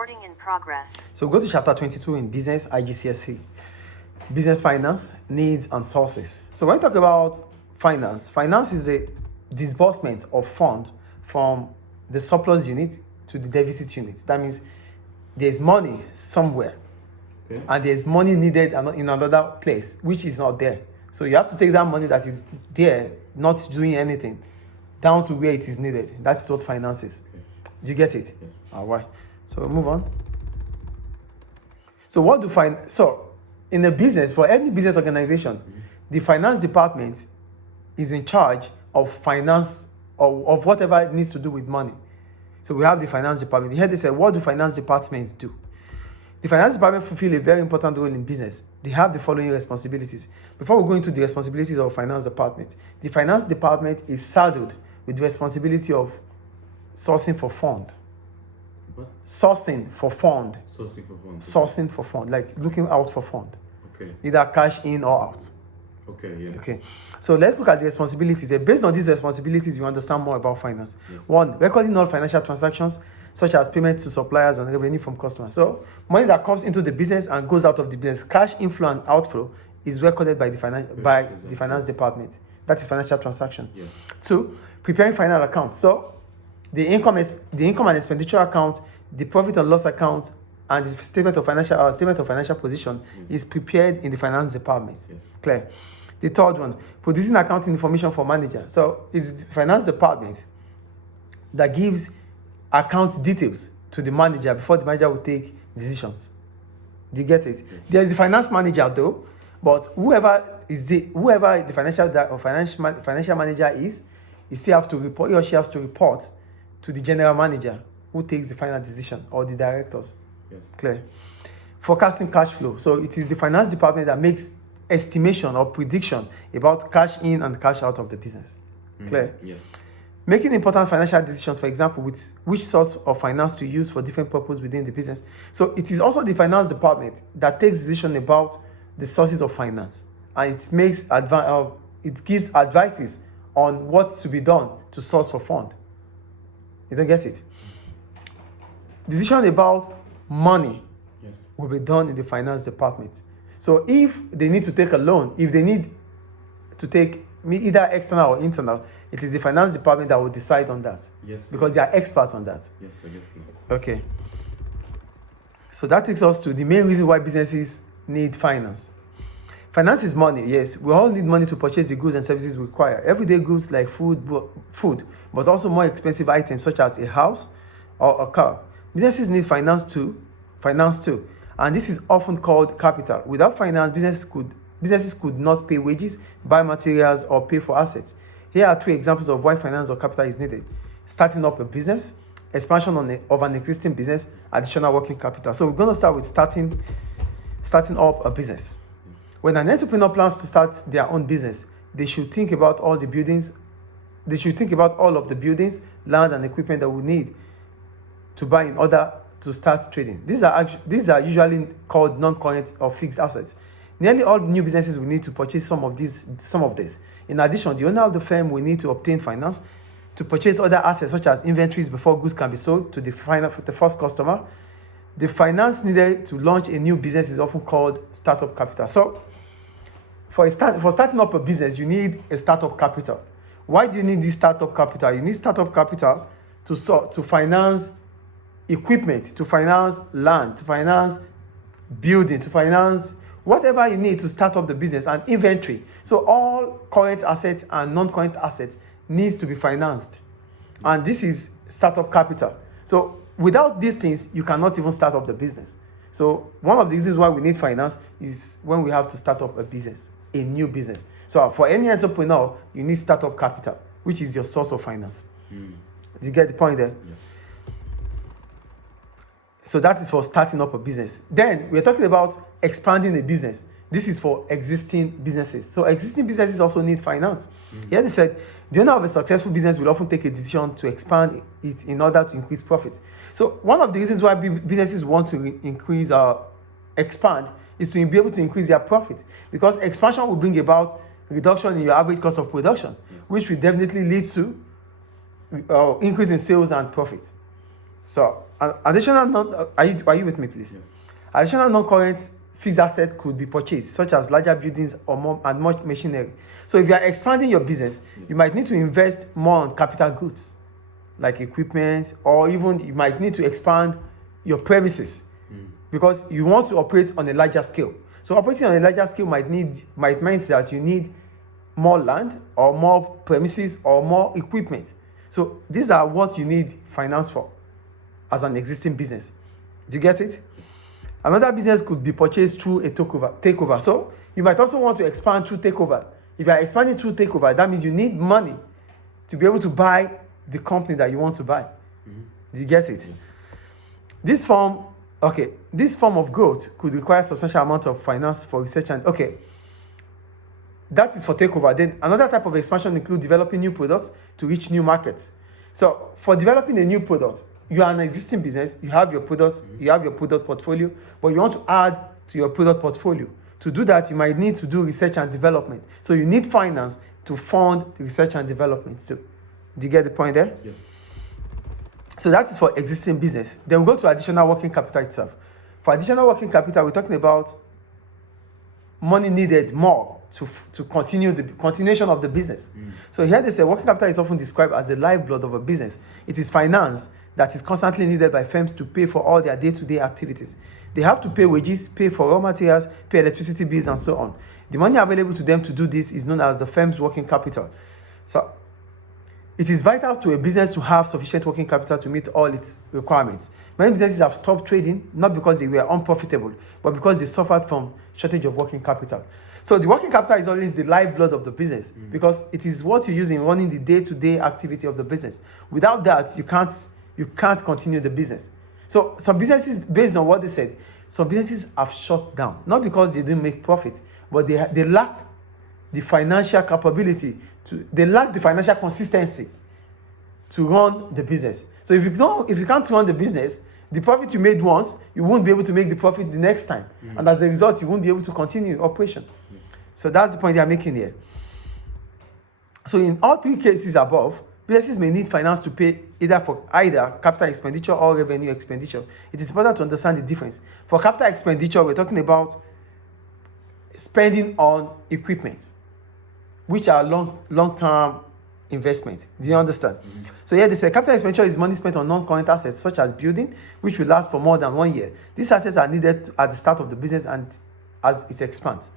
Recording in progress. So go to chapter 22 in business IGCSE. Business finance, needs and sources. So when we talk about finance is a disbursement of fund from the surplus unit to the deficit unit. That means there's money somewhere, okay, and there's money needed in another place which is not there. So you have to take that money that is there, not doing anything, down to where it is needed. That's what finance is. Okay. Do you get it? Yes. All right. So move on. So what do so in a business, for any business organization, the finance department is in charge of finance or of whatever it needs to do with money. So we have the finance department. Here they say, what do finance departments do? The finance department fulfill a very important role in business. They have the following responsibilities. Before we go into the responsibilities of finance department, the finance department is saddled with the responsibility of sourcing for fund. What? Sourcing for fund. Sourcing for fund. Sourcing for fund, like looking out for fund. Okay. Either cash in or out. Okay, yeah. Okay. So let's look at the responsibilities. Based on these responsibilities, you understand more about finance. Yes. 1, recording all financial transactions, such as payment to suppliers and revenue from customers. So Yes. money that comes into the business and goes out of the business, cash inflow and outflow, is recorded by the finance department. That is financial transaction. Yeah. 2, preparing final accounts. So the income and expenditure account, the profit and loss account, and the statement of financial position is prepared in the finance department. Yes. Clear. The third one, producing accounting information for manager. So it's the finance department that gives account details to the manager before the manager will take decisions. Do you get it? Yes. There is the finance manager though, but whoever the financial manager is, he still have to report. He or she has to report to the general manager who takes the final decision, or the directors. Yes. Clear. Forecasting cash flow. So it is the finance department that makes estimation or prediction about cash in and cash out of the business. Clear? Yes. Making important financial decisions, for example, with which source of finance to use for different purposes within the business. So it is also the finance department that takes decision about the sources of finance, and it gives advices on what to be done to source for fund. You don't get it? Decision about money, yes, will be done in the finance department. So if they need to take a loan, if they need to take either external or internal, it is the finance department that will decide on that. Yes. Because they are experts on that. Yes, I get it. Okay. So that takes us to the main reason why businesses need finance. Finance is money, yes. We all need money to purchase the goods and services we require. Everyday goods like food, but also more expensive items such as a house or a car. Businesses need finance too, and this is often called capital. Without finance, businesses could not pay wages, buy materials, or pay for assets. Here are 3 examples of why finance or capital is needed: starting up a business, expansion of an existing business, additional working capital. So we're going to start with starting up a business. When an entrepreneur plans to start their own business, they should think about all of the buildings, land, and equipment that we need to buy in order to start trading. These are usually called non-current or fixed assets. Nearly all new businesses will need to purchase some of this. In addition, the owner of the firm will need to obtain finance to purchase other assets such as inventories before goods can be sold to the first customer. The finance needed to launch a new business is often called startup capital. So for starting up a business, you need a startup capital. Why do you need this startup capital? You need startup capital to finance equipment, to finance land, to finance building, to finance whatever you need to start up the business, and inventory. So all current assets and non-current assets needs to be financed. And this is startup capital. So without these things, you cannot even start up the business. So one of the reasons why we need finance is when we have to start up a new business. So for any entrepreneur, you need startup capital, which is your source of finance. Did you get the point there? Yes. So that is for starting up a business. Then we're talking about expanding a business. This is for existing businesses. So existing businesses also need finance. Here they said, the owner of a successful business will often take a decision to expand it in order to increase profits. So one of the reasons why businesses want to increase or expand is to be able to increase their profit, because expansion will bring about reduction in your average cost of production, which will definitely lead to increase in sales and profits. So Additional non are you with me, please? Yes. Additional non-current fixed assets could be purchased, such as larger buildings or more and much machinery. So if you are expanding your business, you might need to invest more on capital goods, like equipment, or even you might need to expand your premises because you want to operate on a larger scale. So operating on a larger scale might mean that you need more land or more premises or more equipment. So these are what you need finance for as an existing business. Do you get it? Another business could be purchased through a takeover. So you might also want to expand through takeover. If you are expanding through takeover, that means you need money to be able to buy the company that you want to buy. Do you get it? This form of growth could require substantial amount of finance for research and that is for takeover. Then another type of expansion includes developing new products to reach new markets. So for developing a new product, you are an existing business, you have your products, you have your product portfolio, but you want to add to your product portfolio. To do that, you might need to do research and development. So you need finance to fund the research and development. So do you get the point there? Yes. So that is for existing business. Then we go to additional working capital itself. For additional working capital, we're talking about money needed more to continue the continuation of the business. So here they say working capital is often described as the lifeblood of a business. It is finance that is constantly needed by firms to pay for all their day-to-day activities. They have to pay wages, pay for raw materials, pay electricity bills, and so on. The money available to them to do this is known as the firm's working capital. So it is vital to a business to have sufficient working capital to meet all its requirements. Many businesses have stopped trading, not because they were unprofitable, but because they suffered from shortage of working capital. So the working capital is always the lifeblood of the business because it is what you use in running the day-to-day activity of the business. Without that, you can't continue the business. So some businesses, based on what they said, some businesses have shut down, not because they didn't make profit, but they lack the financial capability they lack the financial consistency to run the business. So if you can't run the business, the profit you made once, you won't be able to make the profit the next time. And as a result, you won't be able to continue operation. So that's the point they are making here. So in all three cases above, businesses may need finance to pay either capital expenditure or revenue expenditure. It is important to understand the difference. For capital expenditure, we're talking about spending on equipment, which are long-term investments. Do you understand? So here they say capital expenditure is money spent on non-current assets such as building, which will last for more than 1 year. These assets are needed at the start of the business and as it expands.